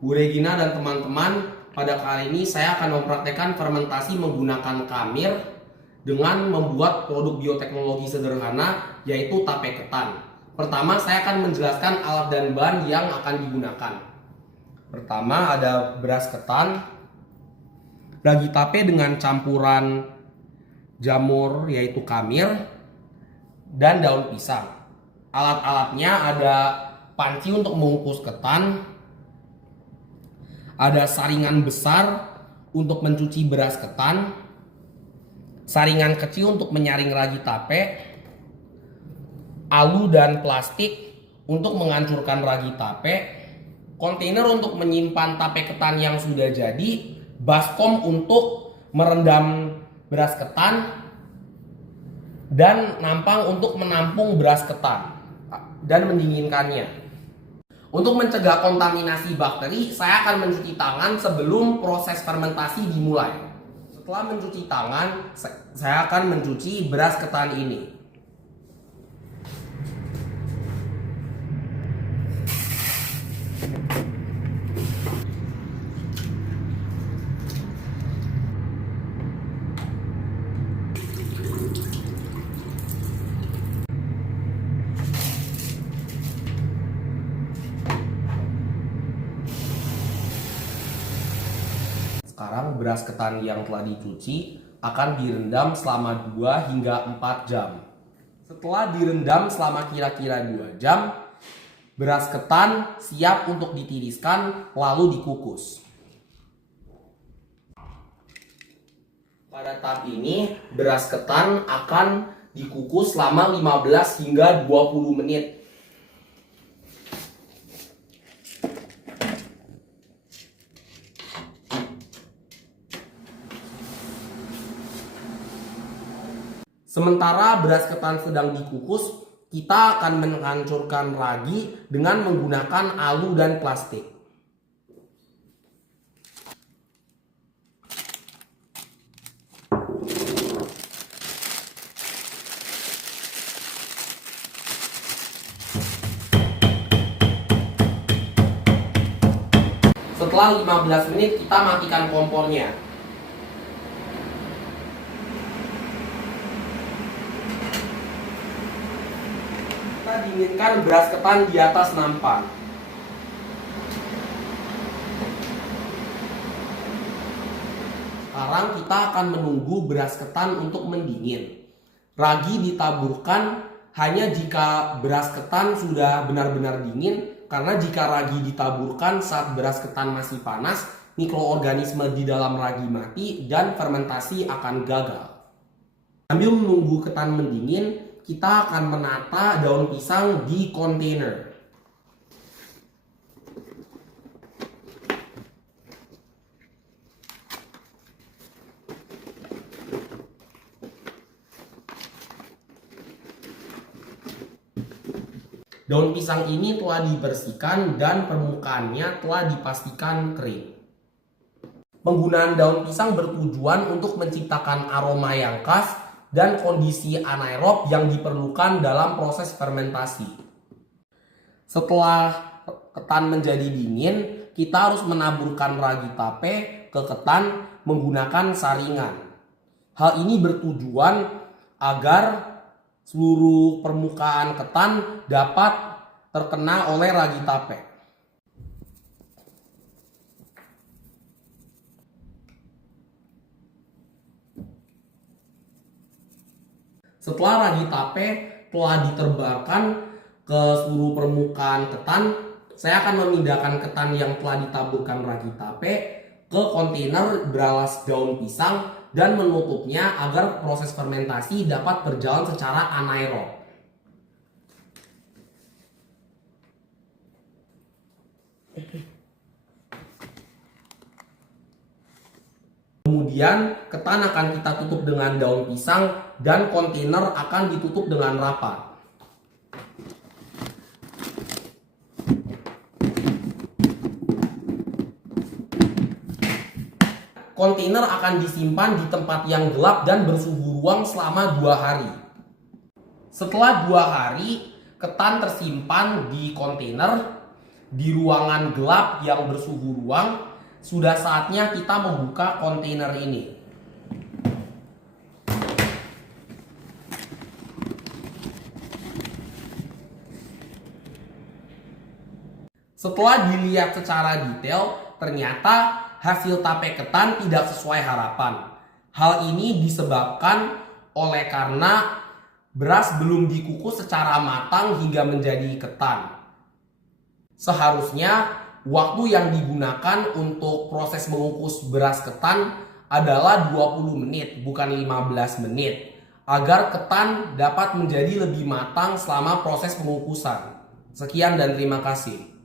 Bu Regina dan teman-teman, pada kali ini saya akan mempraktekkan fermentasi menggunakan kamir dengan membuat produk bioteknologi sederhana, yaitu tape ketan. Pertama, saya akan menjelaskan alat dan bahan yang akan digunakan. Pertama, ada beras ketan, ragi tape dengan campuran jamur yaitu kamir, dan daun pisang. Alat-alatnya ada panci untuk mengukus ketan, ada saringan besar untuk mencuci beras ketan, saringan kecil untuk menyaring ragi tape, alu dan plastik untuk menghancurkan ragi tape, kontainer untuk menyimpan tape ketan yang sudah jadi, baskom untuk merendam beras ketan, dan nampang untuk menampung beras ketan dan mendinginkannya. Untuk mencegah kontaminasi bakteri, saya akan mencuci tangan sebelum proses fermentasi dimulai. Setelah mencuci tangan, saya akan mencuci beras ketan ini. Sekarang beras ketan yang telah dicuci akan direndam selama 2 hingga 4 jam. Setelah direndam selama kira-kira 2 jam, beras ketan siap untuk ditiriskan lalu dikukus. Pada tahap ini, beras ketan akan dikukus selama 15 hingga 20 menit. Sementara beras ketan sedang dikukus, kita akan menghancurkan ragi dengan menggunakan alu dan plastik. Setelah 15 menit, kita matikan kompornya. Kita dinginkan beras ketan di atas nampan. Sekarang kita akan menunggu beras ketan untuk mendingin. Ragi ditaburkan hanya jika beras ketan sudah benar-benar dingin, karena jika ragi ditaburkan saat beras ketan masih panas, mikroorganisme di dalam ragi mati dan fermentasi akan gagal. Sambil menunggu ketan mendingin, kita akan menata daun pisang di kontainer. Daun pisang ini telah dibersihkan dan permukaannya telah dipastikan kering. Penggunaan daun pisang bertujuan untuk menciptakan aroma yang khas dan kondisi anaerob yang diperlukan dalam proses fermentasi. Setelah ketan menjadi dingin, kita harus menaburkan ragi tape ke ketan menggunakan saringan. Hal ini bertujuan agar seluruh permukaan ketan dapat terkena oleh ragi tape. Setelah ragi tape telah ditebarkan ke seluruh permukaan ketan, saya akan memindahkan ketan yang telah ditaburkan ragi tape ke kontainer beralas daun pisang dan menutupnya agar proses fermentasi dapat berjalan secara anaerob. Kemudian ketan akan kita tutup dengan daun pisang dan kontainer akan ditutup dengan rapat. Kontainer akan disimpan di tempat yang gelap dan bersuhu ruang selama 2 hari. Setelah 2 hari, ketan tersimpan di kontainer. di ruangan gelap yang bersuhu ruang, sudah saatnya kita membuka kontainer ini. Setelah dilihat secara detail, ternyata hasil tape ketan tidak sesuai harapan. Hal ini disebabkan oleh karena beras belum dikukus secara matang hingga menjadi ketan. Seharusnya waktu yang digunakan untuk proses mengukus beras ketan adalah 20 menit, bukan 15 menit, agar ketan dapat menjadi lebih matang selama proses pengukusan. Sekian dan terima kasih.